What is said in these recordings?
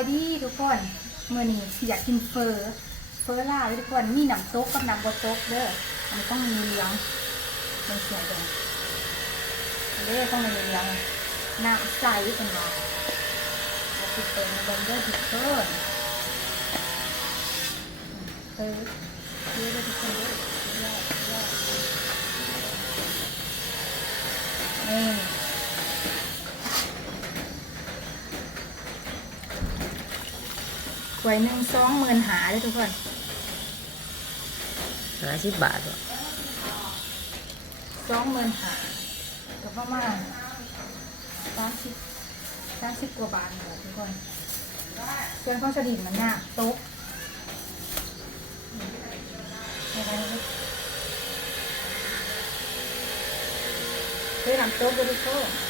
ายดีทุกคนเมื่อนี้อยากกินเฟอเฟอลาทุกคนมีน้ำตกกับน้ำบดตกเด้ออันนี้ต้องมีเหลี้ยงเป็นเสียงแดงเด้อต้องมีเหลี้ยงน้ำใสเป็นว่าเราติดเติมมาบิ่งเด้อทุกคนเออเด้อเด้อทุกคนเด้อยอดยอดนี่ ไว้หนึ่งสองหมื่นหาเลยทุกคนห้าสิบบาทบ่สองหมื่นหาก็ประมาณสามสิบสามสิบกว่าบาทเลยทุกคนส่วนข้าวสลิดมันเนี่ยโต๊ะอะไรนะเฮ้ยหลังโต๊ะด้วยทุกคนเส้นเพ้อกันยังนะฮะบ่เย็นหัวใส่สองหมื่นห้าอ้าวสองหมื่นหาบ่ฮะฮะสองหมื่นหาบ่มีด้วยทุกค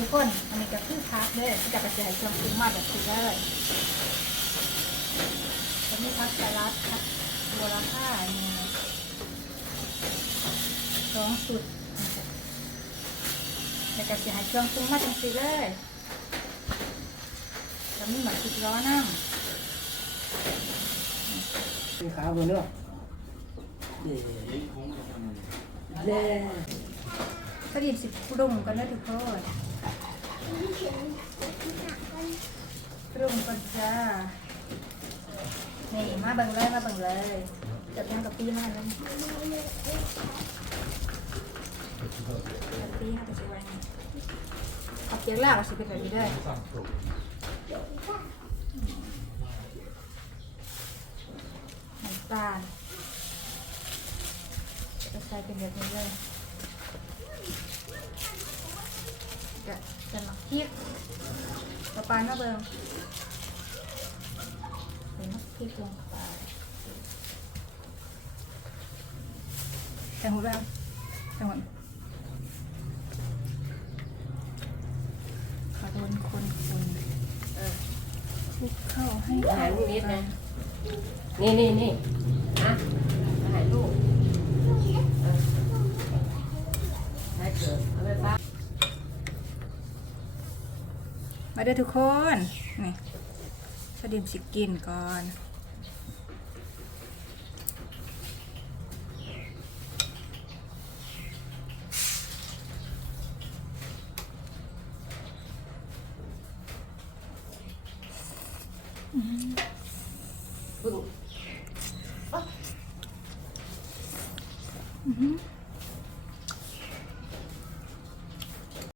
ทุกคนเดี๋ยวทุกคน อันนี้ก็คือพักเลยที่จะกระจายเครื่องปรุงมาแบบนี้เลยจะมีพักสลัดพักบัวละผ้าเนี่ยสองสุดแล้วก็จะให้เครื่องปรุงมาจังสีเลยจะมีหมักพริกร้อนน้มีขาบนเนาะเย่เย่ำก็ดิบสิปรุงกันนะทุกคน ปรุงกันจ้า นี่มาเบิ่งเลยมาเบิ่งเลยจับยังกับปีมาเลยกับปีค่ะไปสิวันนี้เอาเกี๊ยวลากเอาสิเป็นแบบนี้เลยน้ำตาลจะใส่เป็นแบบนี้เลยจะจะหมัก พริกต่อไปมาเบิ่งใส่หมักพริกลงไปใส่หูแล้วใส่หมดขอโดนคนคนเออคลุกเข้าให้ถ่ายเข้ารูปนิดกันะนนี่นี่นี่ฮะถ่ายรูป มาเด้อทุกคน นี่สดิมสิกินก่อนอืมอ๋ออืม